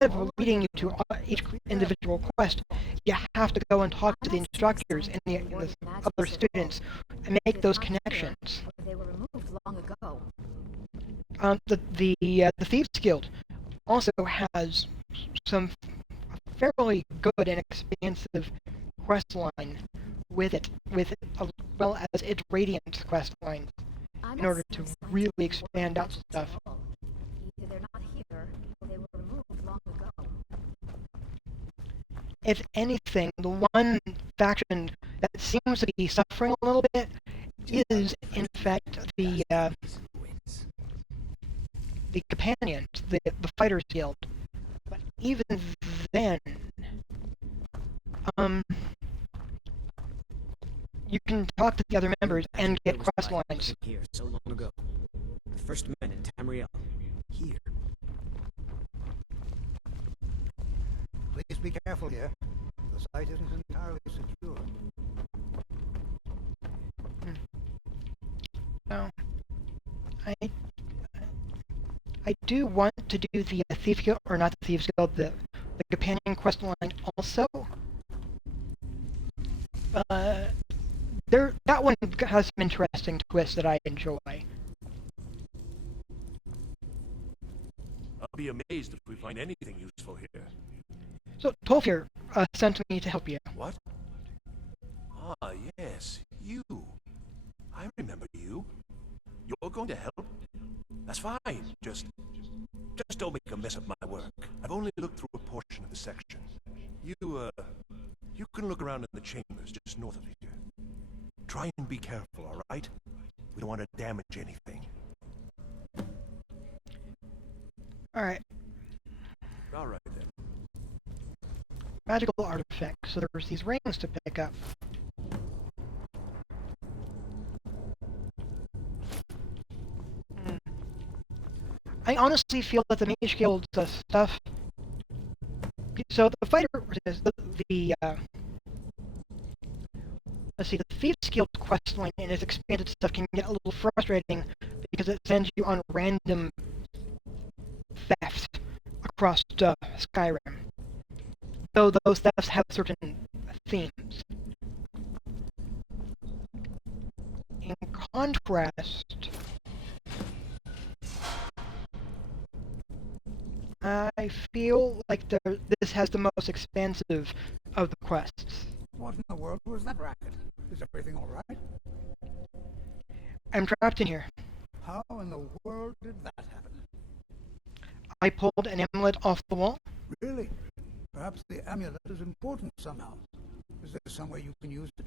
of leading you to each individual quest, you have to go and talk to the instructors and the other students and make those connections. They were removed long ago. The Thieves Guild also has some fairly good and expansive quest line with it, as well as its Radiant quest line, in order to really expand out stuff. Either they're not here, or they were removed long ago. If anything, the one faction that seems to be suffering a little bit is, in fact, the companions, the Fighters Guild. But even then, you can talk to the other members and get quest lines. Here so long ago. The first men in Tamriel. Here. Please be careful here. The site isn't entirely secure. No. I do want to do the Thieves Guild, or not the Thieves Guild, the companion quest line also. That one has some interesting twists that I enjoy. I'll be amazed if we find anything useful here. So, Tolfir sent me to help you. What? Ah, yes, you. I remember you. You're going to help? That's fine. Just don't make a mess of my work. I've only looked through a portion of the section. You can look around in the chambers just north of here. Try and be careful, all right? We don't want to damage anything. All right. All right, then. Magical artifacts. So there's these rings to pick up. I honestly feel that the Mage Guild's stuff. So the fighter is let's see, the Thieves Guild quest line and its expanded stuff can get a little frustrating because it sends you on random thefts across Skyrim. Though those thefts have certain themes. In contrast, I feel like this has the most expansive of the quests. What in the world was that racket? Is everything all right? I'm trapped in here. How in the world did that happen? I pulled an amulet off the wall. Really? Perhaps the amulet is important somehow. Is there some way you can use it?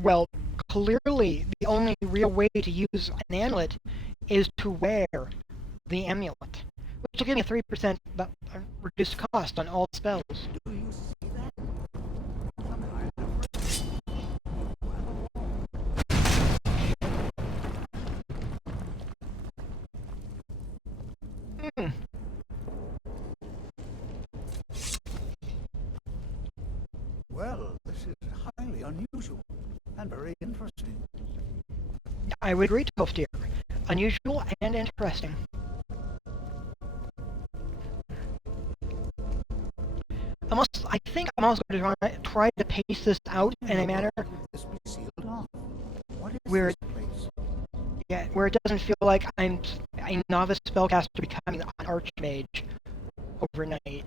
Well, clearly the only real way to use an amulet is to wear the amulet, which will give me a 3% reduced cost on all spells. Do you see that? Well, this is highly unusual and very interesting. I would agree, Tolfir. Unusual and interesting. I think I'm also going to try to pace this out in a manner where it doesn't feel like I'm a novice spellcaster becoming an archmage overnight.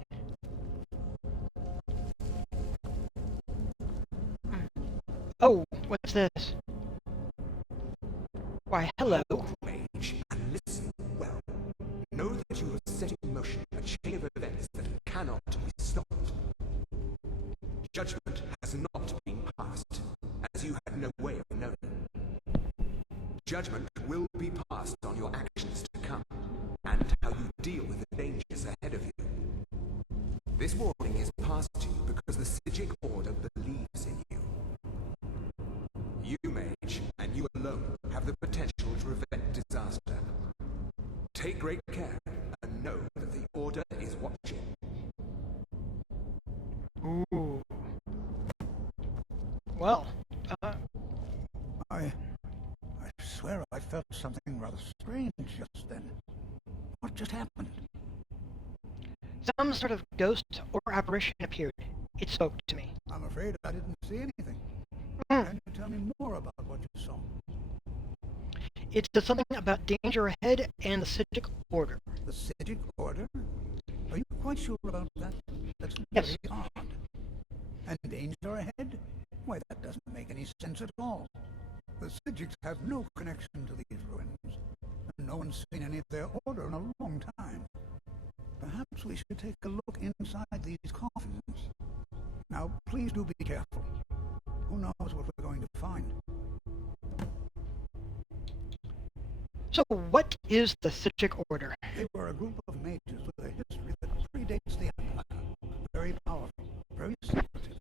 Oh, what's this? Why, hello. Mage, and listen well. Know that you have set in motion a chain of events that cannot be stopped. Judgment has not been passed, as you had no way of knowing. Judgment will be passed on your actions to come, and how you deal with the dangers ahead of you. This warning is passed to you because the Psijic Order believes in you. You, Mage, and you alone have the potential to prevent disaster. Take great care, and know that the Order is watching. Ooh. Well, I swear I felt something rather strange just then. What just happened? Some sort of ghost or apparition appeared. It spoke to me. I'm afraid I didn't see anything. Hmm. Can you tell me more about what you saw? It said something about danger ahead and the Sigic Order. The Sigic Order? Are you quite sure about that? That's Yes. very odd. And danger ahead? Why, that doesn't make any sense at all. The Sigics have no connection to these ruins, and no one's seen any of their order in a long time. Perhaps we should take a look inside these coffins. Now, please do be careful. Who knows what we're going to find? So what is the Sigic Order? They were a group of mages with a history that predates the Empire. Very powerful, very secretive.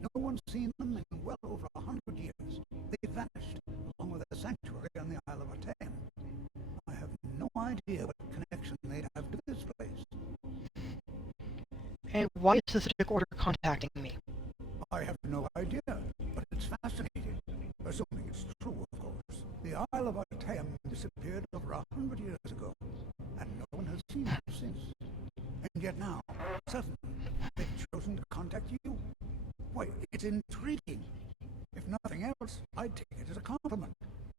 No one's seen them in well over 100 years. They vanished, along with a sanctuary on the Isle of Artaeum. I have no idea what connection they'd have to this place. And why is the Sigic Order contacting me? I have no idea, but it's fascinating. Assuming it's true, of course. The Isle of Artaeum disappeared over 100 years ago, and no one has seen it since. And yet now, suddenly, they've chosen to contact you. Why, it's intriguing. If nothing else, I'd take it as a compliment.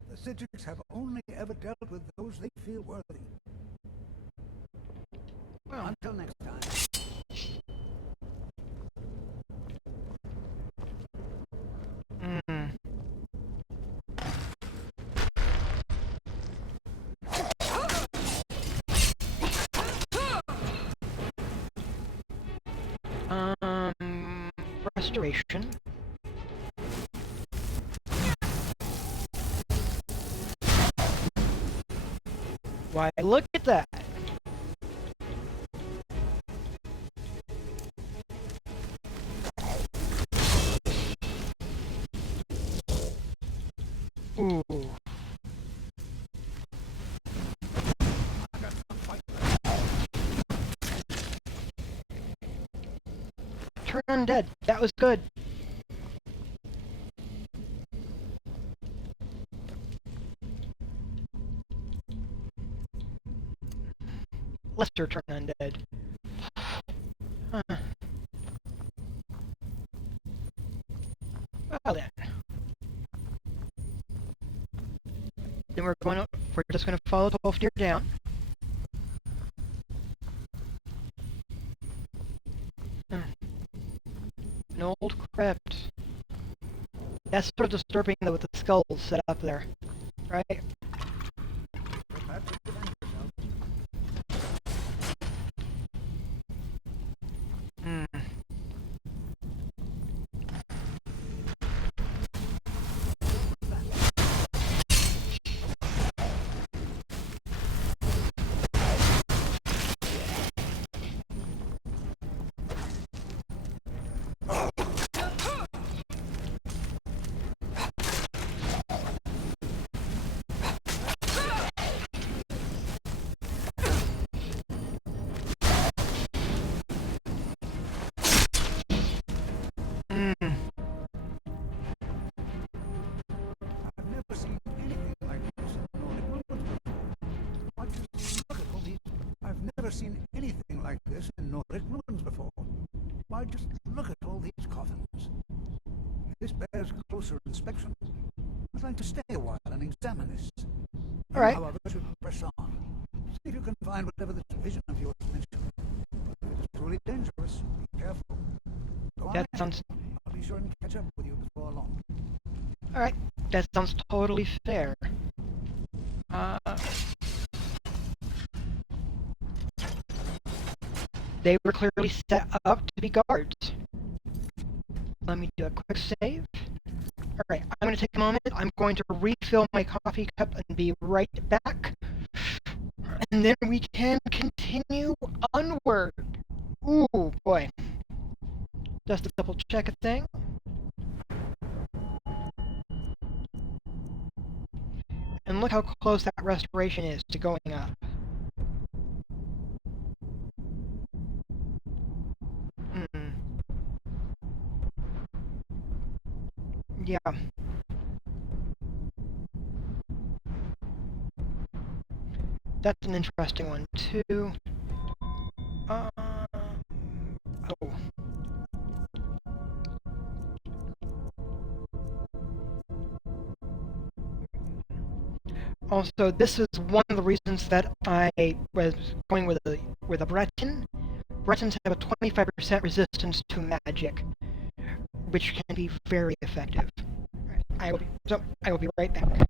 The Sigics have only ever dealt with those they feel worthy. Well, Until next time. hmm. Restoration. Why, look at that! Ooh. Turn undead. That was good. Lesser turn undead. Huh. Well then. Then we're just gonna follow the wolf deer down. An old crypt. That's sort of disturbing though with the skulls set up there. Right? Hmm. I've never seen anything like this in Nordic ruins before. Why, just look at all these. I've never seen anything like this in Nordic ruins before. Why, just look at all these coffins. This bears closer inspection. I'd like to stay a while and examine this. All right. However, should press on. See if you can find whatever this vision of yours mentioned. If it's truly dangerous, be careful. Go on That ahead. sounds I'll be sure and catch up with you before long. alright. That sounds totally fair. They were clearly set up to be guards. Let me do a quick save. Alright, I'm going to take a moment. I'm going to refill my coffee cup and be right back. And then we can continue onward. Ooh, boy. Just to double check a thing. And look how close that restoration is to going up. Yeah. That's an interesting one, too. Also, this is one of the reasons that I was going with a Breton. Bretons have a 25% resistance to magic, which can be very effective. I will be right back.